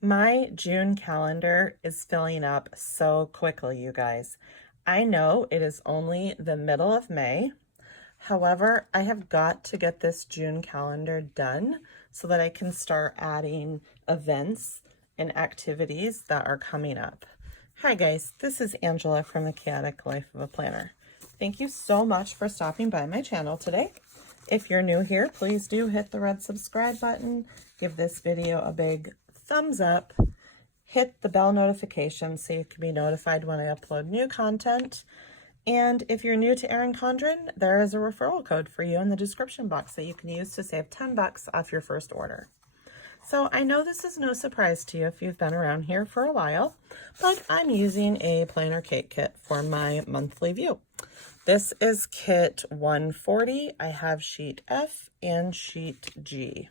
My June calendar is filling up so quickly, you guys. I know it is only the middle of May. However, I have got to get this June calendar done so that I can start adding events and activities that are coming up. Hi guys, this is Angela from The Chaotic Life of a Planner. Thank you so much for stopping by my channel today. If you're new here, please do hit the red subscribe button, give this video a big thumbs up, hit the bell notification so you can be notified when I upload new content. And if you're new to Erin Condren, there is a referral code for you in the description box that you can use to save 10 bucks off your first order. So I know this is no surprise to you if you've been around here for a while, but I'm using a planner cake kit for my monthly view. This is kit 140. I have sheet F and sheet G.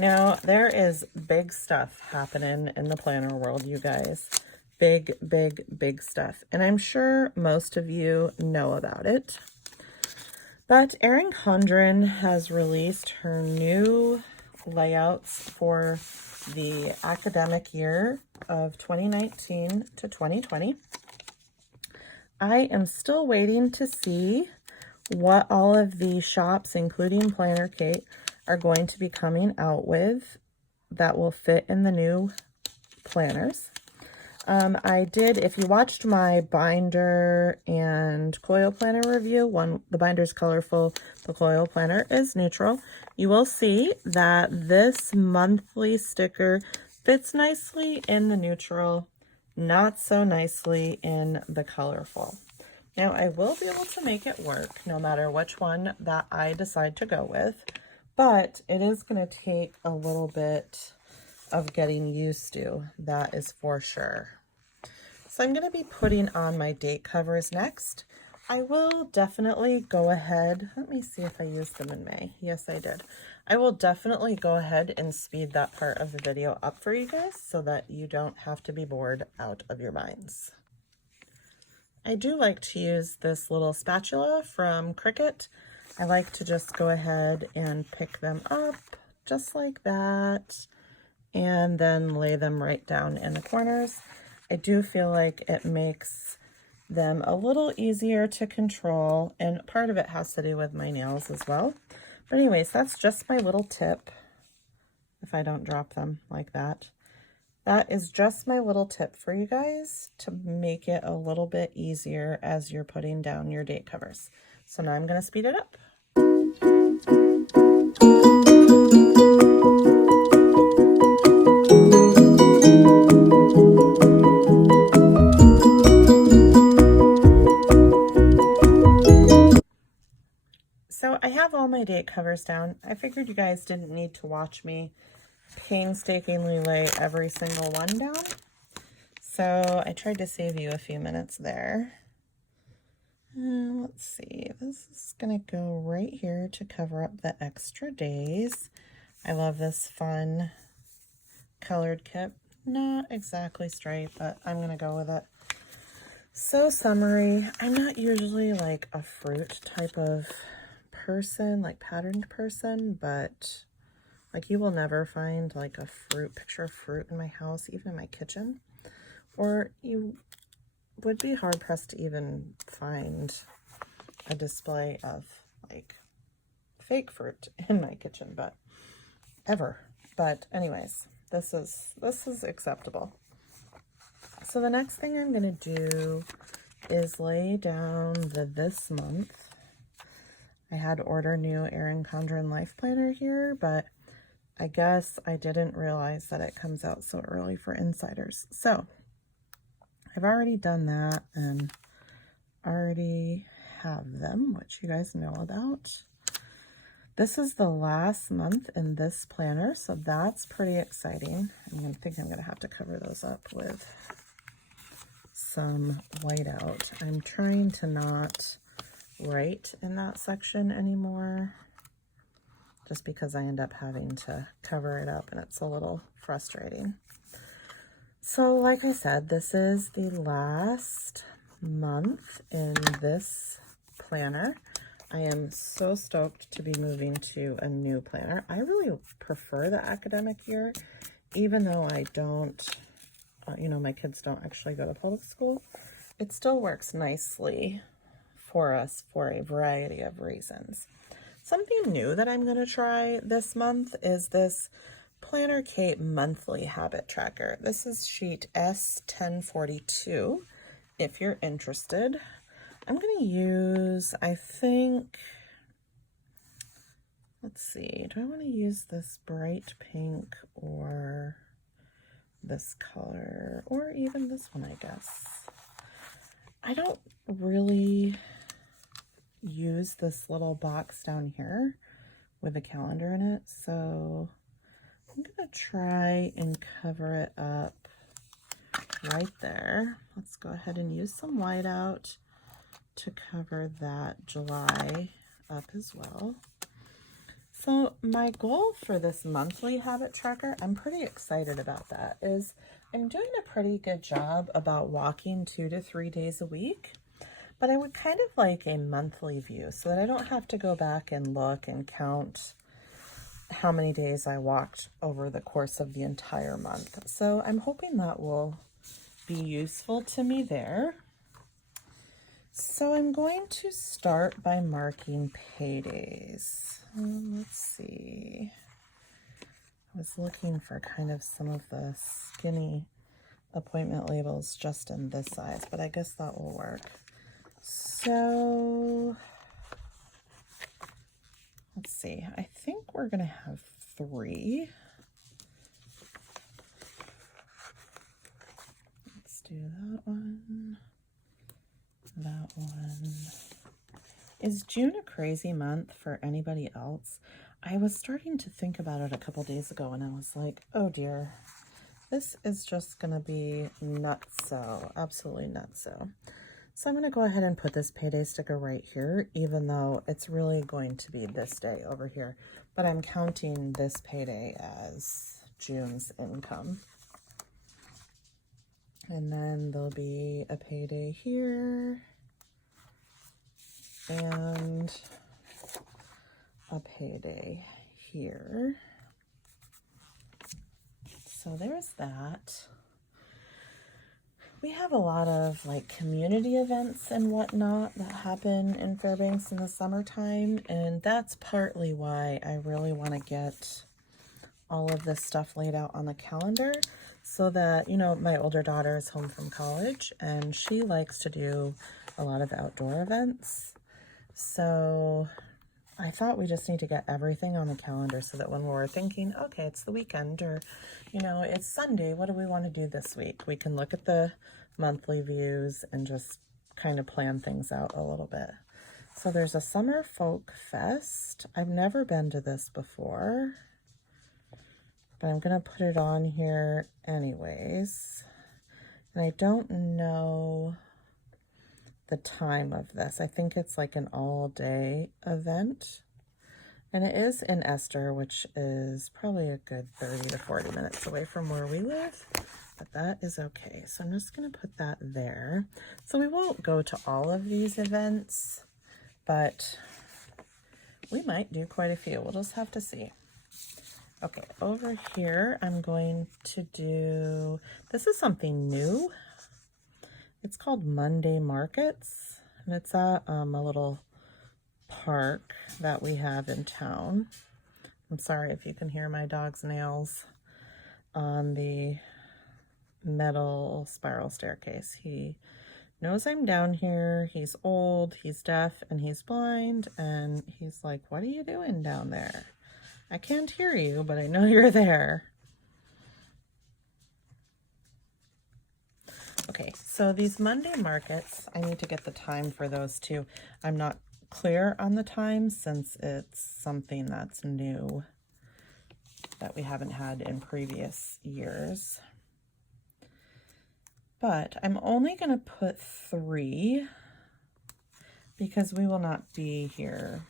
Now, there is big stuff happening in the planner world, you guys. Big, big, big stuff. And I'm sure most of you know about it. But Erin Condren has released her new layouts for the academic year of 2019 to 2020. I am still waiting to see what all of the shops, including Planner Kate, are going to be coming out with that will fit in the new planners. I did, if you watched my binder and coil planner review, the binder's colorful, the coil planner is neutral, you will see that this monthly sticker fits nicely in the neutral, not so nicely in the colorful. Now, I will be able to make it work no matter which one that I decide to go with, but it is going to take a little bit of getting used to, that is for sure. So I'm going to be putting on my date covers next. I will definitely go ahead, let me see if I used them in May. Yes, I did. I will definitely go ahead and speed that part of the video up for you guys so that you don't have to be bored out of your minds. I do like to use this little spatula from Cricut. I like to just go ahead and pick them up just like that and then lay them right down in the corners. I do feel like it makes them a little easier to control, and part of it has to do with my nails as well. But anyways, that's just my little tip. If I don't drop them like that. That is just my little tip for you guys to make it a little bit easier as you're putting down your date covers. So now I'm going to speed it up. So I have all my date covers down. I figured you guys didn't need to watch me painstakingly lay every single one down. So I tried to save you a few minutes there. Let's see, this is gonna go right here to cover up the extra days. I love this fun colored kit. Not exactly straight, but I'm gonna go with it. So summary, I'm not usually like a fruit type of person, like patterned person, but like you will never find like a picture of fruit in my house, even in my kitchen, or you would be hard pressed to even find a display of like fake fruit in my kitchen, but ever. But anyways, this is acceptable. So the next thing I'm gonna do is lay down the this month. I had to order new Erin Condren Life Planner here, but I guess I didn't realize that it comes out so early for insiders. So I've already done that and already have them, which you guys know about. This is the last month in this planner, so that's pretty exciting. I think I'm going to have to cover those up with some whiteout. I'm trying to not write in that section anymore, just because I end up having to cover it up and it's a little frustrating. So like I said, this is the last month in this planner. I am so stoked to be moving to a new planner. I really prefer the academic year. even though I don't, you know, my kids don't actually go to public school, it still works nicely for us for a variety of reasons. Something new that I'm going to try this month is this Planner Kate monthly habit tracker. This is sheet S1042 if you're interested. I'm going to use, I think, let's see, do I want to use this bright pink or this color or even this one, I guess. I don't really use this little box down here with a calendar in it, so I'm gonna try and cover it up right there. Let's go ahead and use some whiteout to cover that July up as well. So my goal for this monthly habit tracker, I'm pretty excited about that, is I'm doing a pretty good job about walking 2 to 3 days a week. But I would kind of like a monthly view so that I don't have to go back and look and count how many days I walked over the course of the entire month. So I'm hoping that will be useful to me there. So I'm going to start by marking paydays. Let's see. I was looking for kind of some of the skinny appointment labels just in this size, but I guess that will work. So let's see, I think we're going to have 3. Let's do that one, that one. Is June a crazy month for anybody else? I was starting to think about it a couple days ago and I was like, oh dear, this is just going to be nutso, absolutely nutso. So I'm going to go ahead and put this payday sticker right here, even though it's really going to be this day over here. But I'm counting this payday as June's income. And then there'll be a payday here and a payday here. So there's that. We have a lot of like community events and whatnot that happen in Fairbanks in the summertime, and that's partly why I really want to get all of this stuff laid out on the calendar so that, you know, my older daughter is home from college and she likes to do a lot of outdoor events. So I thought we just need to get everything on the calendar so that when we're thinking, okay, it's the weekend, or, you know, it's Sunday, what do we want to do this week? We can look at the monthly views and just kind of plan things out a little bit. So there's a Summer Folk Fest. I've never been to this before, but I'm going to put it on here anyways. And I don't know the time of this. I think it's like an all-day event. And it is in Esther, which is probably a good 30 to 40 minutes away from where we live. But that is okay. So I'm just going to put that there. So we won't go to all of these events, but we might do quite a few. We'll just have to see. Okay, over here, I'm going to do, this is something new. It's called Monday Markets, and it's at a little park that we have in town. I'm sorry if you can hear my dog's nails on the metal spiral staircase. He knows I'm down here. He's old, he's deaf, and he's blind, and he's like, what are you doing down there? I can't hear you, but I know you're there. Okay, so these Monday markets, I need to get the time for those too. I'm not clear on the time since it's something that's new that we haven't had in previous years. But I'm only going to put 3 because we will not be here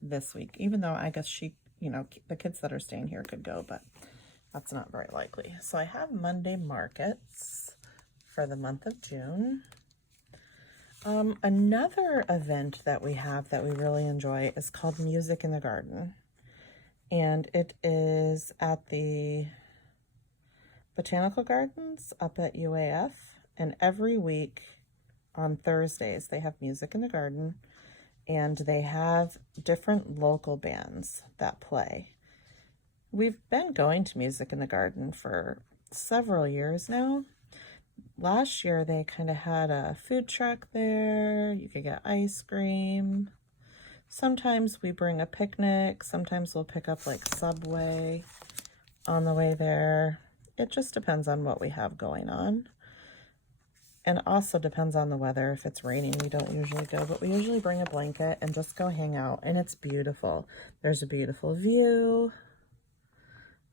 this week, even though I guess she, you know, the kids that are staying here could go, but that's not very likely. So I have Monday markets for the month of June. Another event that we have that we really enjoy is called Music in the Garden. And it is at the botanical gardens up at UAF, and every week on Thursdays they have music in the garden, and they have different local bands that play. We've been going to music in the garden for several years now. Last year they kind of had a food truck there. You could get ice cream. Sometimes we bring a picnic. Sometimes we'll pick up like Subway on the way there. It just depends on what we have going on. And also depends on the weather. If it's raining, we don't usually go, but we usually bring a blanket and just go hang out. And it's beautiful. There's a beautiful view.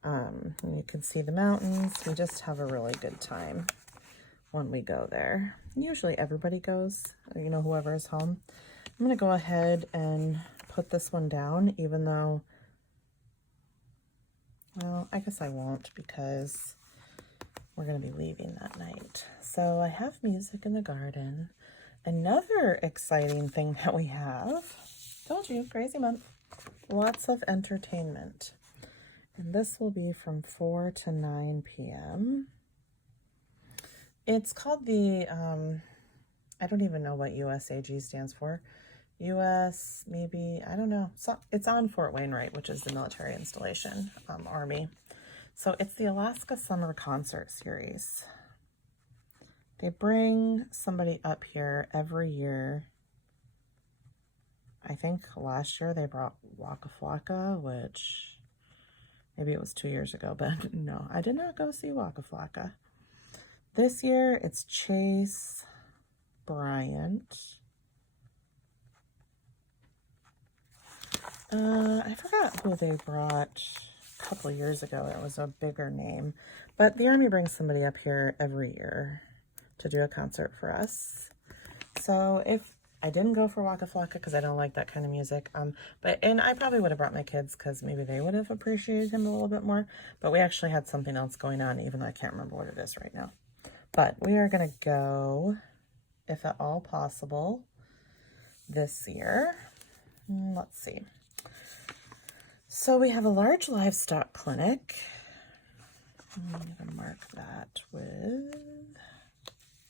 And you can see the mountains. We just have a really good time when we go there. Usually everybody goes, you know, whoever's home. I'm going to go ahead and put this one down, even though, well, I guess I won't because we're going to be leaving that night. So I have music in the garden. Another exciting thing that we have, told you, crazy month, lots of entertainment. And this will be from 4 to 9 p.m. It's called the, I don't even know what USAG stands for. US, maybe, I don't know. So it's on Fort Wainwright, which is the military installation, Army. So it's the Alaska Summer Concert Series. They bring somebody up here every year. I think last year they brought Waka Flocka, which maybe it was 2 years ago, but no, I did not go see Waka Flocka. This year it's Chase Bryant. I forgot who they brought a couple of years ago. It was a bigger name. But the Army brings somebody up here every year to do a concert for us. So if I didn't go for Waka Flocka because I don't like that kind of music, and I probably would have brought my kids because maybe they would have appreciated him a little bit more. But we actually had something else going on, even though I can't remember what it is right now. But we are going to go, if at all possible, this year. Let's see. So we have a large livestock clinic. I'm going to mark that with,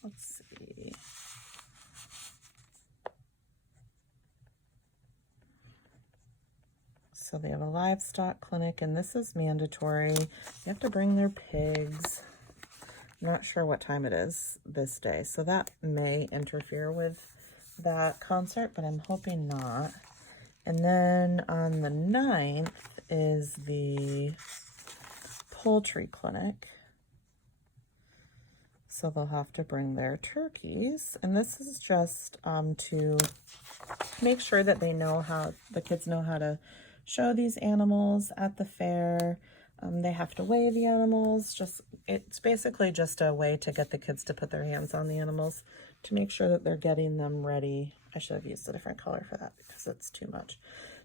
let's see. So they have a livestock clinic, and this is mandatory. You have to bring their pigs. I'm not sure what time it is this day, so that may interfere with that concert, but I'm hoping not. And then on the 9th is the poultry clinic. So they'll have to bring their turkeys. And this is just to make sure that they know how, the kids know how to show these animals at the fair. They have to weigh the animals. It's basically just a way to get the kids to put their hands on the animals to make sure that they're getting them ready. I should have used a different color for that because it's too much.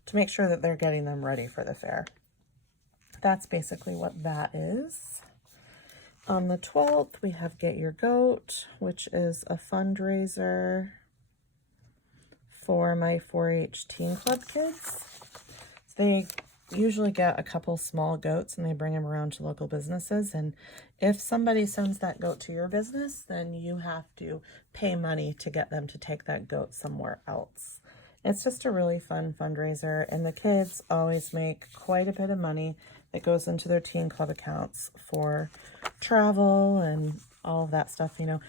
To make sure that they're getting them ready for the fair. That's basically what that is. On the 12th, we have Get Your Goat, which is a fundraiser for my 4-H Teen Club kids. So they usually get a couple small goats and they bring them around to local businesses. And if somebody sends that goat to your business, then you have to pay money to get them to take that goat somewhere else. It's just a really fun fundraiser, and the kids always make quite a bit of money that goes into their teen club accounts for travel and all of that stuff. You know,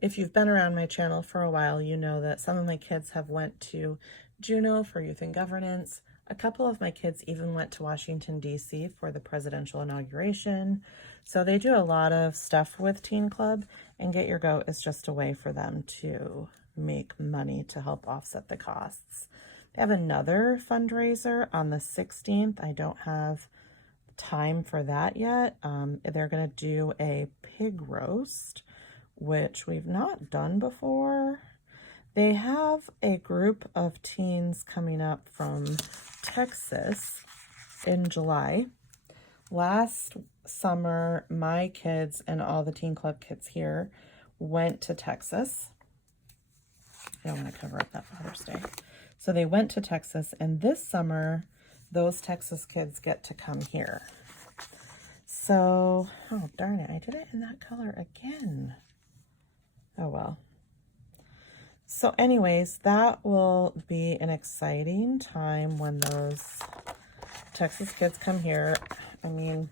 if you've been around my channel for a while, you know that some of my kids have went to Juneau for youth and governance. A couple of my kids even went to Washington, D.C. for the presidential inauguration. So they do a lot of stuff with Teen Club, and Get Your Goat is just a way for them to make money to help offset the costs. They have another fundraiser on the 16th. I don't have time for that yet. They're going to do a pig roast, which we've not done before. They have a group of teens coming up from Texas in July. Last summer, my kids and all the Teen Club kids here went to Texas. I don't want to cover up that Father's Day. So they went to Texas, and this summer, those Texas kids get to come here. So, oh darn it, I did it in that color again. Oh well. So anyways, that will be an exciting time when those Texas kids come here. I mean,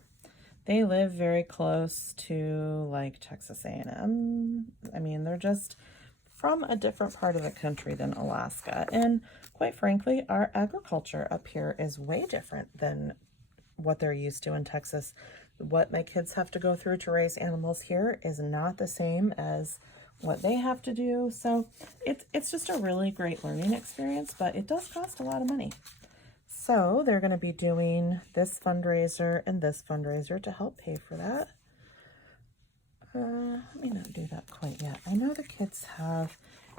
they live very close to like Texas A&M. I mean, they're just from a different part of the country than Alaska. And quite frankly, our agriculture up here is way different than what they're used to in Texas. What my kids have to go through to raise animals here is not the same as what they have to do. So it's just a really great learning experience, but it does cost a lot of money. So they're going to be doing this fundraiser and this fundraiser to help pay for that. Let me not do that quite yet. I know the kids have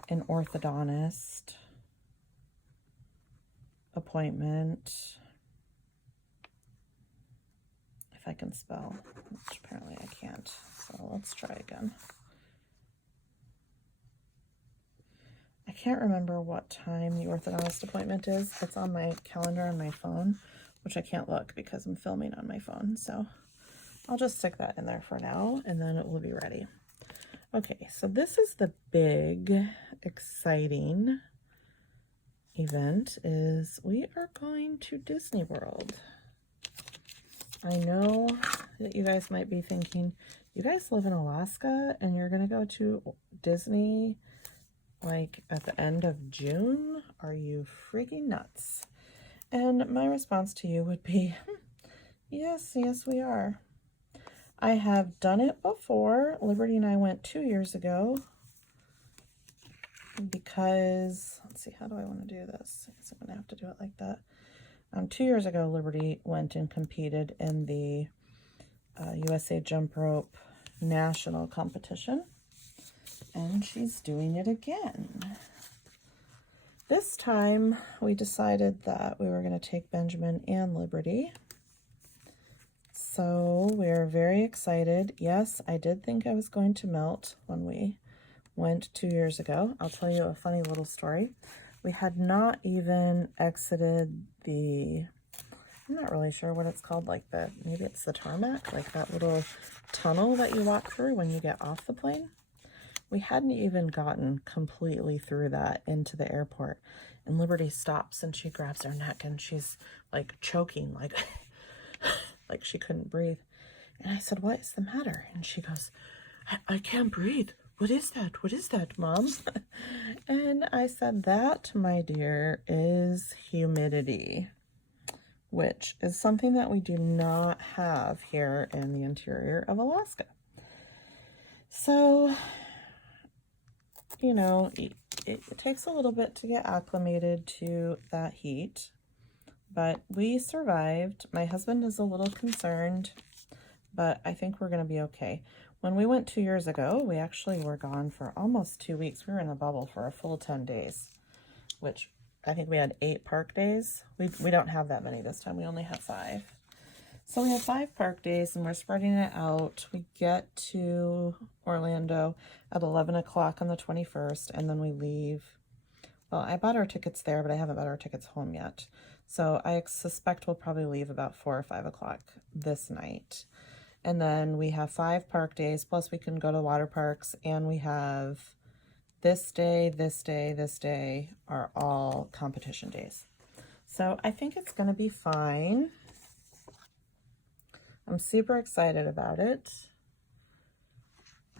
an orthodontist appointment. If I can spell, which apparently I can't. So let's try again. I can't remember what time the orthodontist appointment is. It's on my calendar on my phone, which I can't look because I'm filming on my phone. So I'll just stick that in there for now, and then it will be ready. Okay, so this is the big, exciting event, is we are going to Disney World. I know that you guys might be thinking, you guys live in Alaska and you're going to go to Disney like at the end of June? Are you freaking nuts? And my response to you would be, yes, we are. I have done it before. Liberty and I went 2 years ago because, let's see, how do I want to do this? I guess I'm going to have to do it like that. 2 years ago, Liberty went and competed in the USA Jump Rope National Competition, and she's doing it again. This time, we decided that we were going to take Benjamin and Liberty. So we're very excited. Yes, I did think I was going to melt when we went 2 years ago. I'll tell you a funny little story. We had not even exited the, I'm not really sure what it's called, like maybe it's the tarmac, like that little tunnel that you walk through when you get off the plane. We hadn't even gotten completely through that into the airport. And Liberty stops and she grabs her neck and she's like choking, like like she couldn't breathe. And I said, what is the matter? And she goes, I can't breathe. What is that? What is that, Mom? And I said, that, my dear, is humidity, which is something that we do not have here in the interior of Alaska. So, you know, it takes a little bit to get acclimated to that heat. But we survived. My husband is a little concerned, but I think we're going to be okay. When we went 2 years ago, we actually were gone for almost 2 weeks. We were in the bubble for a full 10 days, which I think we had 8 park days. We don't have that many this time. We only have 5. So we have 5 park days, and we're spreading it out. We get to Orlando at 11 o'clock on the 21st, and then we leave. Well, I bought our tickets there, but I haven't bought our tickets home yet. So I suspect we'll probably leave about 4 or 5 o'clock this night. And then we have 5 park days, plus we can go to water parks, and we have this day, this day, this day are all competition days. So I think it's going to be fine. I'm super excited about it.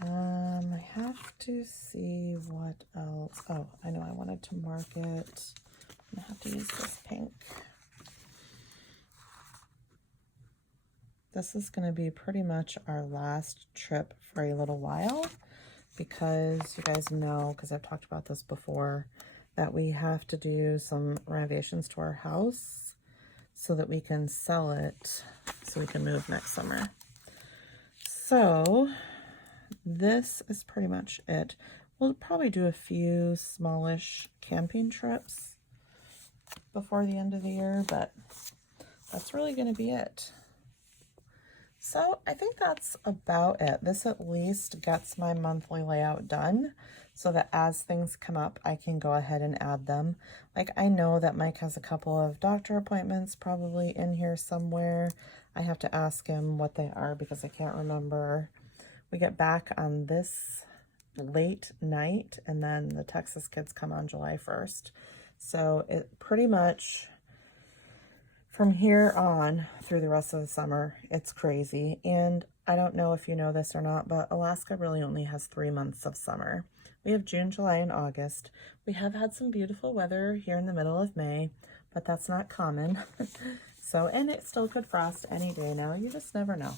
I have to see what else. Oh, I know I wanted to mark it. I'm gonna have to use this pink. This is going to be pretty much our last trip for a little while because you guys know, because I've talked about this before, that we have to do some renovations to our house so that we can sell it so we can move next summer. So this is pretty much it. We'll probably do a few smallish camping trips before the end of the year, but that's really going to be it. So I think that's about it. This at least gets my monthly layout done so that as things come up, I can go ahead and add them. Like I know that Mike has a couple of doctor appointments probably in here somewhere. I have to ask him what they are because I can't remember. We get back on this late night and then the Texas kids come on July 1st. So it pretty much from here on through the rest of the summer, it's crazy. And I don't know if you know this or not, but Alaska really only has 3 months of summer. We have June, July, and August. We have had some beautiful weather here in the middle of May, but that's not common. So, and it still could frost any day now. You just never know.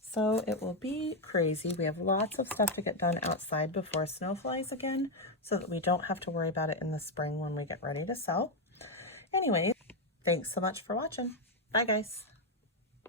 So it will be crazy. We have lots of stuff to get done outside before snow flies again so that we don't have to worry about it in the spring when we get ready to sew. Anyway, thanks so much for watching. Bye, guys.